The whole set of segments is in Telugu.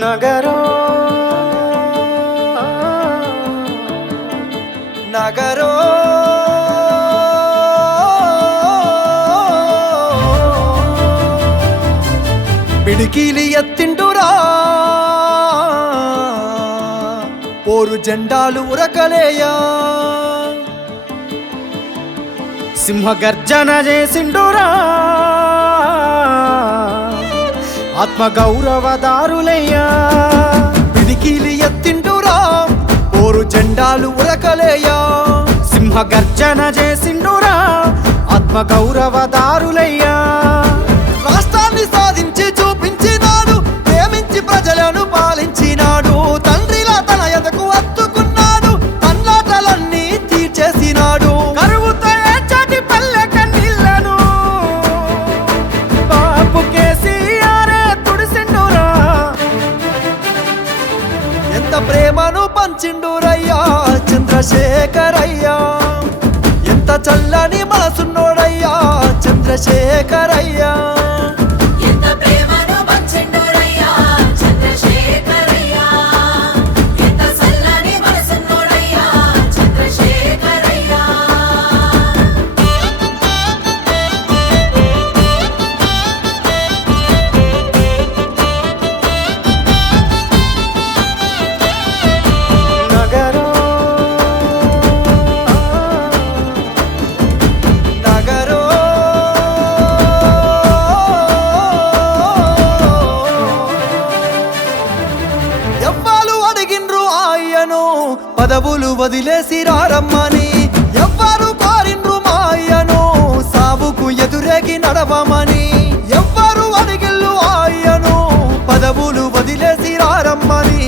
నగరో నగరో పిడికిలి ఎత్తిండురా పోరు జెండాలు ఉరకలేయా సింహగర్జన చేసిండురా ఆత్మగౌరవదారులయ్యా పిడికిలి ఎత్తిండురా పోరు జెండాలు ఉరకలేయా సింహగర్జన చేసిండురా ఆత్మగౌరవదారులయ్యా రాష్ట్రాన్ని సాధించి చూపించినాడు ప్రేమించి ప్రజలను పాలించినాడు తండ్రిలా తన ఎదకు అత్తుకున్నాడు తన్లాటలన్నీ తీర్చేసినాడు కరువుతో ఏచటి పల్లె కన్నీళ్లను బాపు కేసీఆరే తుడిసిండురా ఎంత ప్రేమను పంచిండురయ్యా చంద్రశేఖరయ్యా ఎంత చల్లని మనసున్నోడయ్యా చంద్రశేఖరయ్యా ఎంత ప్రేమను పంచిండురయ్యా చంద్రశేఖరయ్యా ఎంత చల్లని మనసున్నోడయ్యా చంద్రశేఖరయ్యా నగరో నగరో ఎవ్వాలు అడిగిండ్రు ఆయను పదవులు వదిలేసి రారమ్మని ఎవ్వరు కోరిండ్రు మా అయ్యను సావుకు ఎదురేగి నడవమని ఎవ్వరు అడిగిల్లు ఆయను పదవులు వదిలేసి రారమ్మని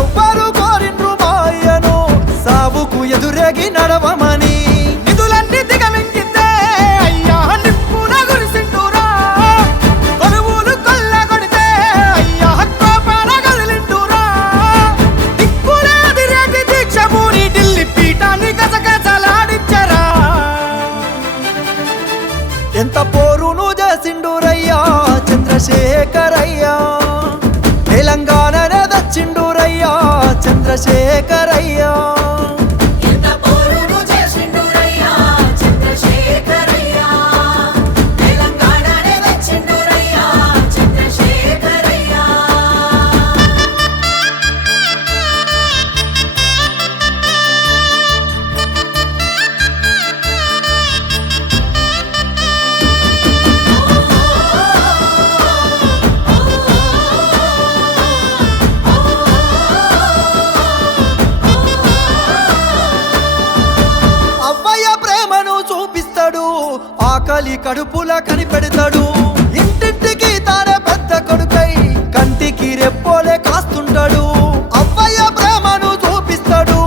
ఎవ్వరు కోరిండ్రు మా అయ్యను సావుకు ఎదురేగి నడవమని నిధులన్నీ దిగమింగితే అయ్యా నిప్పున గురిసిండురా కొలువులు కొల్లగొడితే అయ్యా కోపాన కదిలిండురా దిక్కులే అదిరేగి దీక్ష పూరి ఢిల్లీ పీఠాన్ని గజగజలాడించరా ఎంత పోరును చేసిండురయ్యా చంద్రశేఖరయ్యా తెలంగాణనే దచ్చిండురయ్యా చంద్రశేఖరయ్యా ఎంత పోరును చేసిండురయ్యా చంద్రశేఖరయ్యా తెలంగాణనే తెచ్చిండురయ్యా చంద్రశేఖరయ్యా అవ్వయ్య ప్రేమను చూపిస్తాడు ఆకలి కడుపుల కనిపెడతాడు ఇంటింటికి తానే పెద్ద కొడుకై కంటికి రెప్పోలే కాస్తుంటాడు అవ్వయ్య ప్రేమను చూపిస్తాడు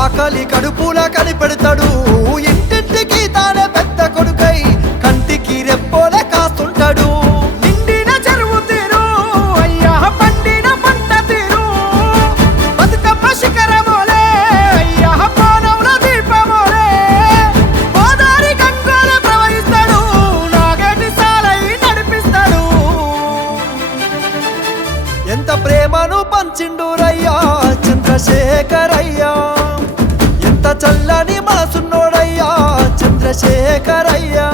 ఆకలి కడుపుల కనిపెడతాడు ఇంటింటికి తానే పెద్ద కొడుకై కంటికి రెప్పోలే కాస్తుంటాడు నిండిన చెరువు తీరు అయ్యా పండిన పంట తీరు బతుకమ్మ శిఖరమోలే అయ్యా పానవుల దీపమోలే గోదారి గంగోలే ప్రవహిస్తాడు నాగటి సాలై నడిపిస్తాడు ఎంత ప్రేమను పంచిండురయ్యా చంద్రశేఖరయ్యా ఎంత చల్లని మనసున్నోడయ్యా చంద్రశేఖరయ్యా